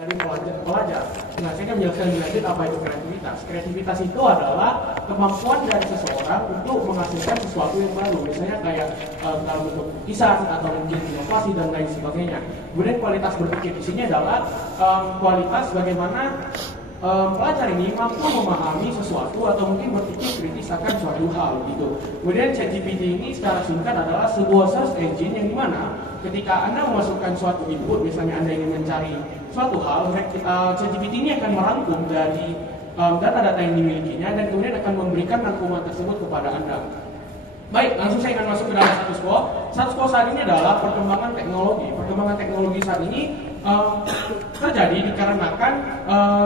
dari pelajar. Nah, saya akan menjelaskan lebih lanjut apa itu kreativitas. Kreativitas itu adalah kemampuan dari seseorang untuk menghasilkan sesuatu yang baru, misalnya kayak dalam bentuk lukisan atau mungkin inovasi dan lain sebagainya. Kemudian kualitas berpikir di sini adalah kualitas bagaimana pelajar ini mampu memahami sesuatu atau mungkin berpikir kritis akan suatu hal gitu. Kemudian ChatGPT ini secara singkat adalah sebuah search engine yang dimana ketika Anda memasukkan suatu input, misalnya Anda ingin mencari suatu hal, ChatGPT ini akan merangkum dari data-data yang dimilikinya dan kemudian akan memberikan rangkuman tersebut kepada Anda. Baik, langsung saya akan masuk ke dalam status quo. Status quo saat ini adalah perkembangan teknologi. Perkembangan teknologi saat ini terjadi dikarenakan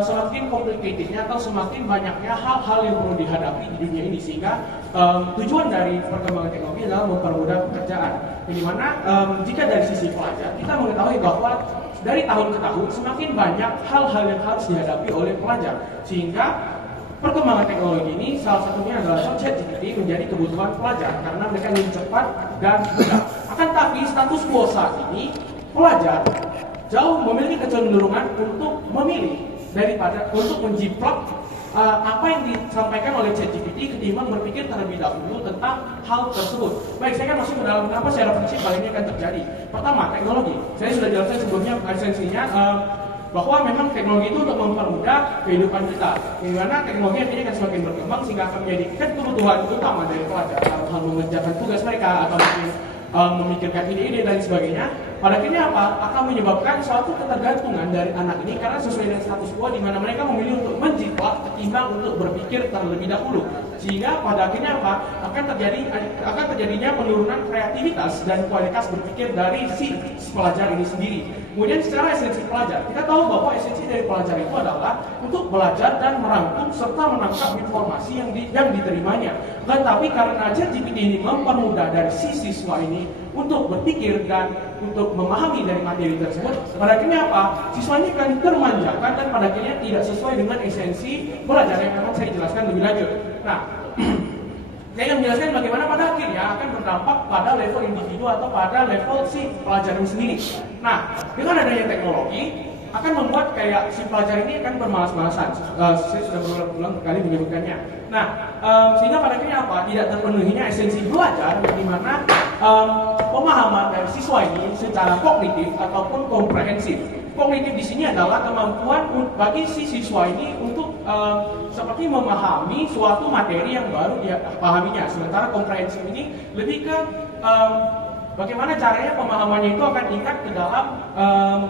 semakin komplikatednya atau semakin banyaknya hal-hal yang perlu dihadapi di dunia ini, sehingga tujuan dari perkembangan teknologi adalah mempermudah pekerjaan. Di mana jika dari sisi pelajar kita mengetahui bahwa dari tahun ke tahun semakin banyak hal-hal yang harus dihadapi oleh pelajar, sehingga perkembangan teknologi ini salah satunya adalah ChatGPT menjadi kebutuhan pelajar karena mereka ingin cepat dan mudah. Akan tapi status quo saat ini pelajar jauh memiliki kecenderungan untuk memilih daripada untuk menjiplak apa yang disampaikan oleh ChatGPT ketimbang berpikir terlebih dahulu tentang hal tersebut. Baik, saya akan masuk ke dalam kenapa secara prinsip hal ini akan terjadi. Pertama, teknologi. Saya sudah jelaskan sebelumnya esensinya bahwa memang teknologi itu untuk mempermudah kehidupan kita. Di mana teknologi artinya akan semakin berkembang sehingga akan menjadikan kebutuhan utama dari pelajar dalam hal mengerjakan tugas mereka atau mungkin memikirkan ide-ide dan sebagainya. Pada akhirnya apa? Akan menyebabkan suatu ketergantungan dari anak ini karena sesuai dengan status quo di mana mereka memilih untuk menjiplak ketimbang untuk berpikir terlebih dahulu. Sehingga pada akhirnya apa? Akan terjadinya penurunan kreativitas dan kualitas berpikir dari si pelajar ini sendiri. Kemudian secara esensi pelajar, kita tahu bahwa esensi dari pelajar itu adalah untuk belajar dan merangkum serta menangkap informasi yang diterimanya. Tetapi karena ChatGPT ini mempermudah dari si siswa ini untuk berpikir dan untuk memahami dari materi tersebut, pada akhirnya apa? Siswanya akan termanjakan dan pada akhirnya tidak sesuai dengan esensi belajar yang akan saya jelaskan lebih lanjut. Nah, saya akan menjelaskan bagaimana pada akhirnya akan berdampak pada level individu atau pada level si pelajar ini sendiri. Nah, dengan adanya teknologi akan membuat kayak si pelajar ini akan bermalas-malasan. Saya sudah berulang-ulang kali menyebutkannya. Nah, sehingga pada akhirnya apa? Tidak terpenuhinya esensi belajar, di mana pemahaman dari siswa ini secara kognitif ataupun komprehensif. Kognitif di sini adalah kemampuan bagi si siswa ini untuk seperti memahami suatu materi yang baru dia pahaminya. Sementara komprehensif ini lebih ke bagaimana caranya pemahamannya itu akan tingkat ke dalam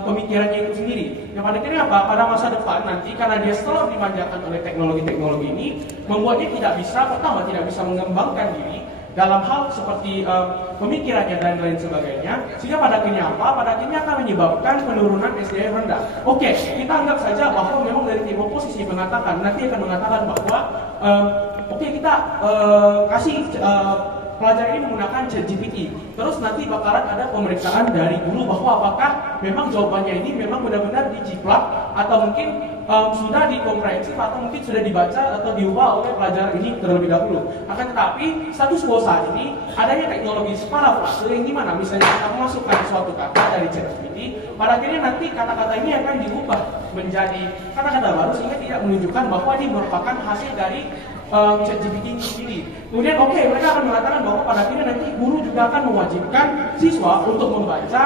pemikirannya itu sendiri. Yang pada akhirnya apa? Pada masa depan nanti karena dia selalu dimanjakan oleh teknologi-teknologi ini, membuatnya tidak bisa mengembangkan diri dalam hal seperti pemikirannya dan lain sebagainya, sehingga pada akhirnya apa? Pada akhirnya akan menyebabkan penurunan SDM rendah. Oke, kita anggap saja bahwa memang dari tim oposisi mengatakan bahwa kita kasih pelajar ini menggunakan ChatGPT. Terus nanti bakalan ada pemeriksaan dari guru bahwa apakah memang jawabannya ini memang benar-benar dijiplak atau mungkin sudah dikomprehensif atau mungkin sudah dibaca atau diubah oleh pelajar ini terlebih dahulu. Akan tetapi status quo saat ini adanya teknologi parafrase yang dimana misalnya kita memasukkan suatu kata dari ChatGPT, pada akhirnya nanti kata-kata ini akan diubah menjadi kata-kata baru sehingga tidak menunjukkan bahwa ini merupakan hasil dari ChatGPT ini sendiri. Kemudian mereka akan mengatakan bahwa pada akhirnya nanti guru juga akan mewajibkan siswa untuk membaca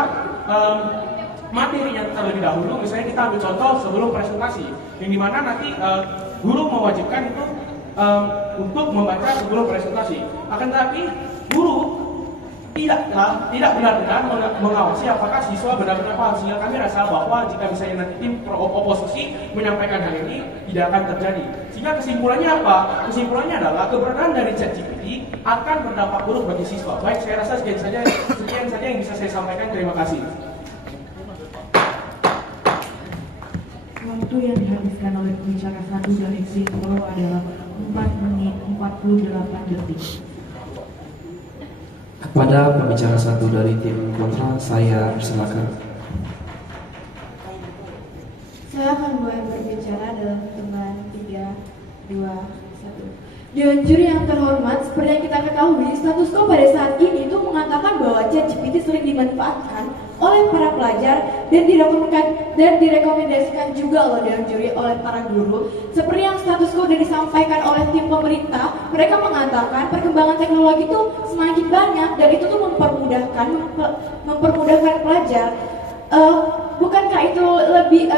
materinya terlebih dahulu. Misalnya kita ambil contoh sebelum presentasi, yang dimana nanti guru mewajibkan itu untuk membaca sebelum presentasi. Akan tetapi guru tidak benar-benar mengawasi apakah siswa benar-benar paham, sehingga kami rasa bahwa jika misalnya nanti tim oposisi menyampaikan hal ini tidak akan terjadi. Sehingga kesimpulannya apa? Kesimpulannya adalah keberadaan dari ChatGPT akan berdampak buruk bagi siswa. Baik, saya rasa sekian saja yang bisa saya sampaikan. Terima kasih. Waktu yang dihabiskan oleh pembicara satu dan exit Pro adalah 4 menit 48 detik. Kepada pembicara satu dari tim kontra, saya persilakan. Saya akan mulai berbicara dalam hitungan 3, 2, 1. Dewan juri yang terhormat, seperti yang kita ketahui, status quo pada saat ini itu mengatakan bahwa ChatGPT sering dimanfaatkan oleh para pelajar dan direkomendasikan juga loh dalam juri oleh para guru. Seperti yang status quo sudah disampaikan oleh tim pemerintah, mereka mengatakan perkembangan teknologi itu semakin banyak dan itu tuh mempermudahkan pelajar. Bukankah itu lebih